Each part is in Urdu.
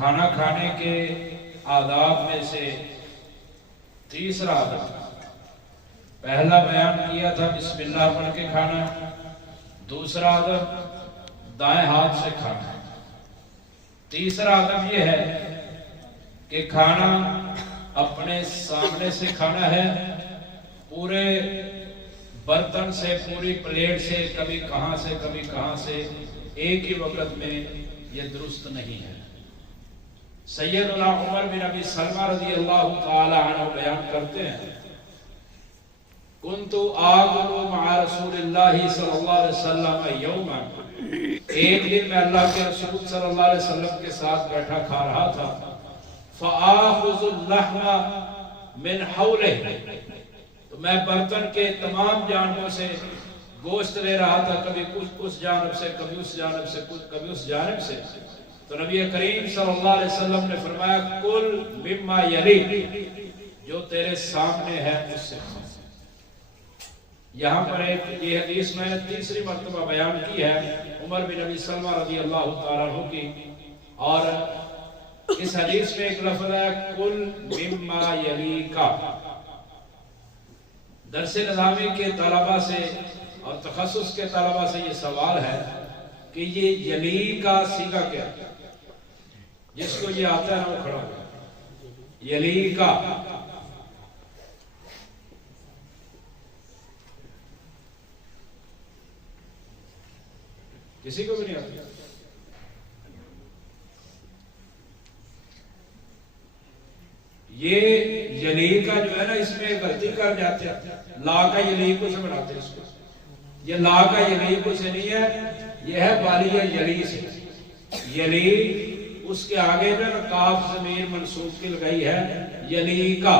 کھانا کھانے کے آداب میں سے تیسرا آداب، پہلا بیان کیا تھا بسم اللہ پڑھ کے کھانا، دوسرا آداب دائیں ہاتھ سے کھانا، تیسرا آداب یہ ہے کہ کھانا اپنے سامنے سے کھانا ہے، پورے برتن سے، پوری پلیٹ سے، کبھی کہاں سے کبھی کہاں سے ایک ہی وقت میں، یہ درست نہیں ہے۔ سیدنا عمر بن ابی سلمہ رضی اللہ تعالی عنہ بیان کرتے ہیں، کنت آکل مع رسول اللہ صلی اللہ علیہ وسلم یوما، ایک دن میں اللہ کے رسول صلی اللہ علیہ وسلم کے ساتھ بیٹھا کھا رہا تھا، فآخذ اللحم من حولہ، تو میں برتن کے تمام جانبوں سے گوشت لے رہا تھا، کبھی اس جانب سے، کبھی اس جانب سے، کبھی اس جانب سے، تو نبی کریم صلی اللہ علیہ وسلم نے فرمایا کل مما یلی، جو تیرے سامنے ہے اس سے کھا۔ یہاں پر ایک یہ حدیث میں نے تیسری مرتبہ بیان کی ہے عمر بن ابی سلمہ رضی اللہ تعالیٰ عنہ کی، اور اس حدیث میں ایک لفظ ہے کل مما یلی کا۔ درس نظامی کے طلبہ سے اور تخصص کے طلبہ سے یہ سوال ہے کہ یہ یلی کا صیغہ کیا ہے؟ جس کو یہ آتا ہے وہ کھڑا ہو، یلی کا کسی کو بھی نہیں آتا؟ یہ یلی کا جو ہے نا، اس میں غلطی کر جاتے ہیں، لا کا یلی کو سے بناتے ہیں اس کو، یہ لا کا یلی کو سے نہیں ہے، یہ ہے والیہ یلی سے۔ یلی اس کے آگے جو کاف ضمیر منصوب کی لگائی ہے، یلی کا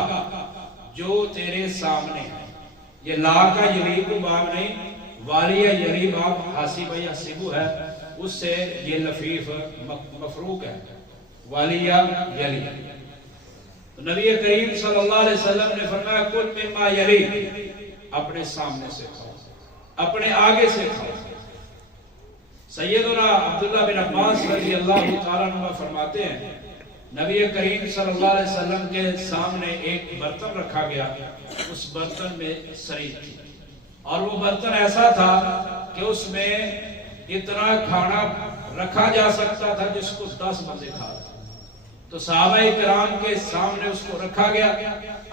جو تیرے سامنے ہے، یہ لا کا یلی کو باب نہیں، والیہ یلی باب حاسب یا حسبو ہے، اس سے یہ لفیف مفروق ہے، والیہ یلی۔ تو نبی کریم صلی اللہ علیہ وسلم نے فرمایا کل مما یلی، اپنے سامنے سے کھاؤ، اپنے آگے سے کھاؤ۔ سیدنا عبداللہ بن عباس رضی اللہ تعالیٰ عنہ فرماتے ہیں نبی کریم صلی اللہ علیہ وسلم کے سامنے ایک برتن رکھا گیا، اس برتن میں سرید تھی، اور وہ برتن ایسا تھا کہ اس میں اتنا کھانا رکھا جا سکتا تھا جس کو 10 بندے کھا رہے۔ تو صحابہ کرام کے سامنے اس کو رکھا گیا،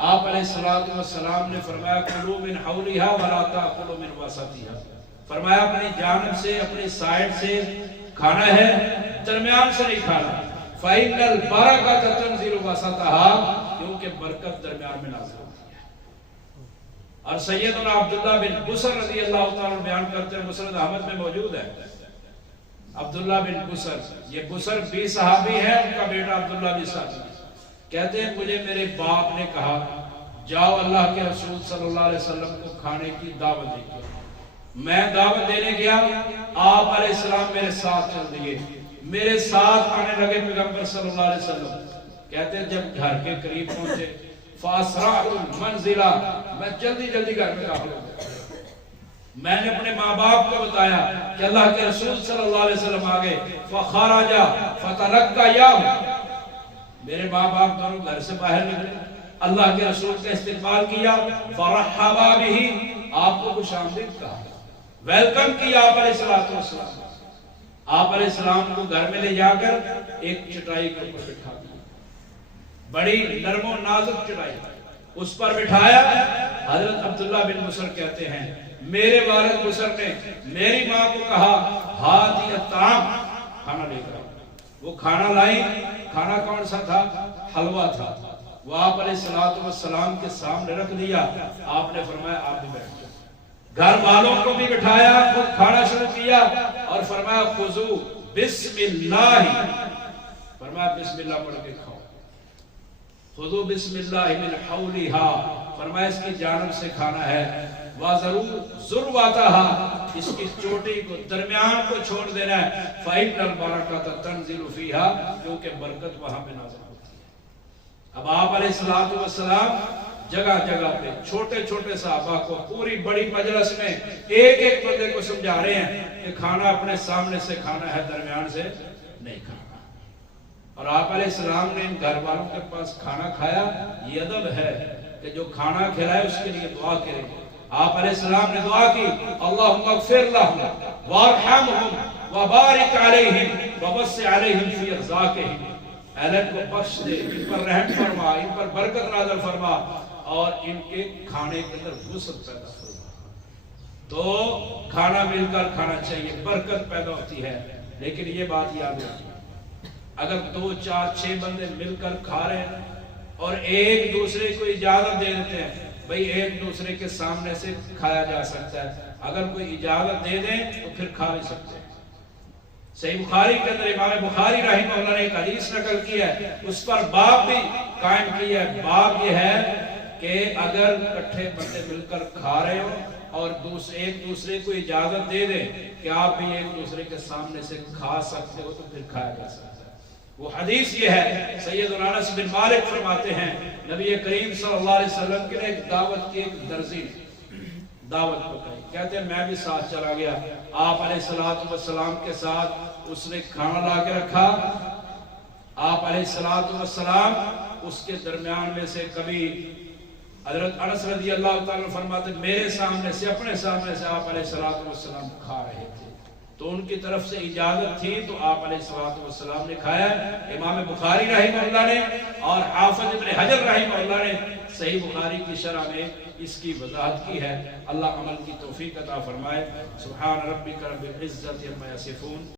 آپ علیہ السلام نے فرمایا کلوا من حولھا ولا تاکلوا من وسطھا، فرمایا اپنی جانب سے، اپنی سائیڈ سے کھانا ہے، درمیان سے نہیں کھانا، فإن البرکۃ تنزل وسطھا، کیونکہ برکت درمیان میں نازل ہوتی ہے۔ اور سیدنا عبداللہ بن بصر رضی اللہ تعالیٰ بیان کرتے ہیں، مسند احمد میں موجود ہے، عبداللہ بن بصر، یہ بصر بھی صحابی ہے، ان کا بیٹا عبداللہ بھی صحابی ہے، کہتے ہیں مجھے میرے باپ نے کہا جاؤ اللہ کے رسول صلی اللہ علیہ وسلم کو کھانے کی دعوت دے، میں دعوت دینے گیا، آپ علیہ السلام میرے ساتھ چل دیے، میرے ساتھ آنے لگے پیغمبر صلی اللہ علیہ وسلم، کہتے ہیں جب گھر کے قریب پہنچے فاسرعت المنزلہ، میں جلدی جلدی گھر میں داخل ہو گیا، میں نے اپنے ماں باپ کو بتایا کہ اللہ کے رسول صلی اللہ علیہ وسلم آگئے، فخرج فتلقیہ، میرے ماں باپ دونوں گھر سے باہر نکلے، اللہ کے رسول کا استقبال کیا، فرحبا بہ، آپ کو خوش آمدید کہا، ویلکم کیا آپ علیہ السلام، آپ علیہ السلام کو گھر میں لے جا کر ایک چٹائی کے اوپر بٹھا دیا، بڑی نرم و نازک چٹائی، اس پر بٹھایا۔ حضرت عبداللہ بن بصر کہتے ہیں میرے والد بصر نے میری ماں کو کہا ہاتی الطعام، کھانا لے کر، وہ کھانا لائی، کھانا کون سا تھا؟ حلوہ تھا، وہ آپ علیہ السلام کے سامنے رکھ دیا، آپ نے فرمایا آپ بھی بیٹھ جائیں، گھر والوں کو بھی بٹھایا، خود کھانا شروع کیا، اور فرمایا خذو بسم اللہ، فرمایا بسم اللہ پڑھ کے کھاؤ، خذو بسم اللہ من حولھا، فرمایا اس کی جانب سے کھانا ہے، وَذَرُوا ذُرْوَتَهَا، اس کی چوٹی کو، درمیان کو چھوڑ دینا ہے، فَإِنَّ الْبَرَكَةَ تَنزِلُ فِيهَا، کیونکہ برکت وہاں پہ نازل ہوتی ہے۔ اب آپ علیہ السلام جگہ جگہ پہ چھوٹے چھوٹے صحابہ کو پوری بڑی مجلس میں ایک ایک بندے کو سمجھا رہے ہیں کہ کھانا اپنے سامنے سے کھانا ہے، درمیان سے نہیں کھانا۔ اور اور آپ علیہ السلام نے ان گھر والوں کے پاس کھانا کھایا. یہ ادب ہے کہ جو کھانا کھلائے اس کے لیے دعا کرے. آپ علیہ السلام نے دعا کی اللہم اغفر لہم وارحمہم وبارک علیہم ووسع علیہم فی ارزاقہم. اے اللہ ان کو بخش دے، ان پر رحم فرما، ان پر برکت نازل فرما اور ان کے کھانے کے اندر وسعت پیدا فرما. تو کھانا مل کر کھانا چاہیے، برکت پیدا ہوتی ہے. لیکن یہ بات یاد رکھیے، اگر 2 4 6 بندے مل کر کھا رہے ہیں اور ایک دوسرے کو اجازت دے دیتے ہیں بھئی ایک دوسرے کے سامنے سے کھایا جا سکتا ہے، اگر کوئی اجازت دے دیں تو پھر کھا بھی سکتے ہیں. صحیح بخاری کے اندر امام بخاری رحمہ اللہ نے ایک حدیث نقل کی ہے، اس پر باب بھی قائم کی ہے. باب یہ ہے کہ اگر اکٹھے بندے مل کر کھا رہے ہو اور ایک دوسرے کو اجازت دے دیں کہ آپ بھی ایک دوسرے کے سامنے سے کھا سکتے ہو تو پھر کھایا جا سکتا ہے. وہ حدیث یہ ہے، سیدنا انس بن مالک فرماتے ہیں نبی کریم صلی اللہ علیہ وسلم کے ایک دعوت کی ایک درزی دعوت پکائی. کہتے ہیں میں بھی ساتھ چلا گیا. آپ علیہ السلام کے ساتھ اس نے کھانا لا کے رکھا. آپ علیہ السلام اس کے درمیان میں سے کبھی حضرت انس رضی اللہ تعالیٰ فرماتے میرے سامنے سے اپنے سامنے سے آپ علیہ السلام کھا رہے تھے تو ان کی طرف سے اجازت تھی تو آپ علیہ السلام نے کھایا. امام بخاری رحمہ اللہ نے اور حافظ ابن حجر رحمہ اللہ نے صحیح بخاری کی شرح میں اس کی وضاحت کی ہے. اللہ عمل کی توفیق عطا فرمائے. سبحان ربک رب العزت عما یصفون.